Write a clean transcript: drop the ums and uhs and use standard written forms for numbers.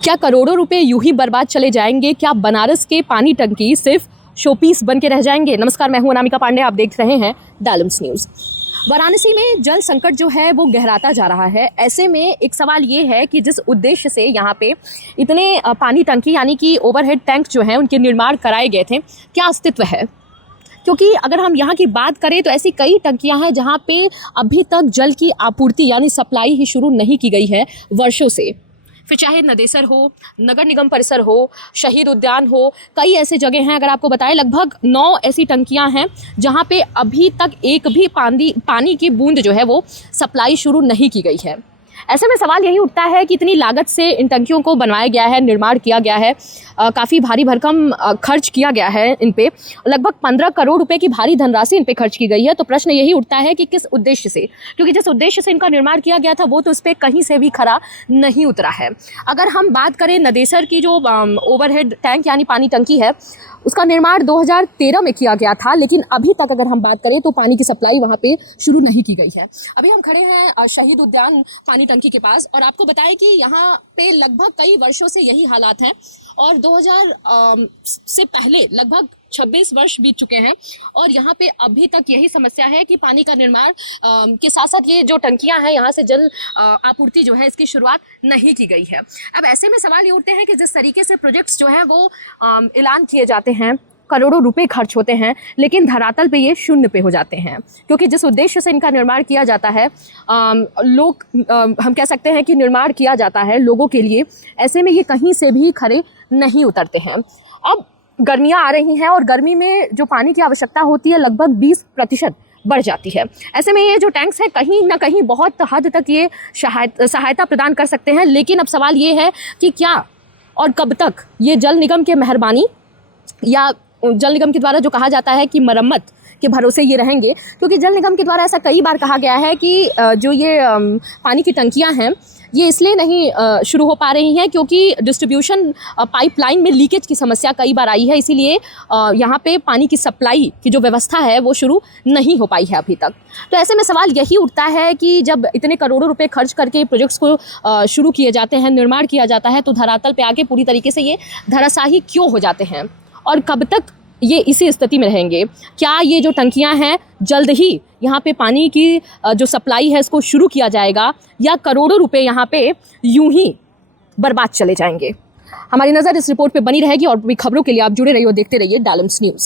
क्या करोड़ों रुपए यूं ही बर्बाद चले जाएंगे? क्या बनारस के पानी टंकी सिर्फ शोपीस बन के रह जाएंगे? नमस्कार, मैं हूं अनामिका पांडे, आप देख रहे हैं डालम्स न्यूज़। वाराणसी में जल संकट जो है वो गहराता जा रहा है। ऐसे में एक सवाल ये है कि जिस उद्देश्य से यहाँ पे इतने पानी टंकी यानी कि ओवरहेड टैंक जो हैं उनके निर्माण कराए गए थे, क्या अस्तित्व है? क्योंकि अगर हम यहाँ की बात करें तो ऐसी कई टंकियाँ हैं जहाँ पे अभी तक जल की आपूर्ति यानी सप्लाई ही शुरू नहीं की गई है वर्षों से। फिर चाहे नदेसर हो, नगर निगम परिसर हो, शहीद उद्यान हो, कई ऐसे जगह हैं। अगर आपको बताएं, लगभग 9 ऐसी टंकियां हैं जहां पे अभी तक एक भी पानी की बूंद जो है वो सप्लाई शुरू नहीं की गई है। ऐसे में सवाल यही उठता है कि इतनी लागत से इन टंकियों को बनवाया गया है, निर्माण किया गया है, काफ़ी भारी भरकम खर्च किया गया है इन पे, लगभग 15 करोड़ रुपए की भारी धनराशि इन पे खर्च की गई है। तो प्रश्न यही उठता है कि किस उद्देश्य से, क्योंकि जिस उद्देश्य से इनका निर्माण किया गया था वो तो इस पर कहीं से भी खरा नहीं उतरा है। अगर हम बात करें नदेसर की जो ओवरहेड टैंक यानी पानी टंकी है, उसका निर्माण 2013 में किया गया था, लेकिन अभी तक अगर हम बात करें तो पानी की सप्लाई वहाँ पे शुरू नहीं की गई है। अभी हम खड़े हैं शहीद उद्यान पानी टंकी के पास और आपको बताएं कि यहाँ पे लगभग कई वर्षों से यही हालात हैं और 2000 से पहले लगभग 26 वर्ष बीत चुके हैं और यहाँ पे अभी तक यही समस्या है कि पानी का निर्माण के साथ साथ ये जो टंकियां हैं यहाँ से जल आपूर्ति जो है इसकी शुरुआत नहीं की गई है। अब ऐसे में सवाल ये उठते हैं कि जिस तरीके से प्रोजेक्ट्स जो हैं वो ऐलान किए जाते हैं, करोड़ों रुपए खर्च होते हैं, लेकिन धरातल पे ये शून्य पे हो जाते हैं, क्योंकि जिस उद्देश्य से इनका निर्माण किया जाता है हम कह सकते हैं कि निर्माण किया जाता है लोगों के लिए, ऐसे में ये कहीं से भी खरे नहीं उतरते हैं। अब गर्मियाँ आ रही हैं और गर्मी में जो पानी की आवश्यकता होती है लगभग 20% बढ़ जाती है। ऐसे में ये जो टैंक्स हैं कहीं ना कहीं बहुत हद तक ये सहायता प्रदान कर सकते हैं, लेकिन अब सवाल ये है कि क्या और कब तक ये जल निगम के मेहरबानी या जल निगम के द्वारा जो कहा जाता है कि मरम्मत के भरोसे ये रहेंगे, क्योंकि जल निगम के द्वारा ऐसा कई बार कहा गया है कि जो ये पानी की टंकियां हैं ये इसलिए नहीं शुरू हो पा रही हैं क्योंकि डिस्ट्रीब्यूशन पाइपलाइन में लीकेज की समस्या कई बार आई है, इसीलिए यहाँ पे पानी की सप्लाई की जो व्यवस्था है वो शुरू नहीं हो पाई है अभी तक। तो ऐसे में सवाल यही उठता है कि जब इतने करोड़ों रुपए खर्च करके प्रोजेक्ट्स को शुरू किए जाते हैं, निर्माण किया जाता है, तो धरातल पे आके पूरी तरीके से ये धराशायी क्यों हो जाते हैं और कब तक ये इसी स्थिति में रहेंगे? क्या ये जो टंकियां हैं जल्द ही यहाँ पे पानी की जो सप्लाई है इसको शुरू किया जाएगा या करोड़ों रुपए यहाँ पे यूं ही बर्बाद चले जाएंगे? हमारी नज़र इस रिपोर्ट पे बनी रहेगी और भी खबरों के लिए आप जुड़े रहिए और देखते रहिए डालम्स न्यूज़।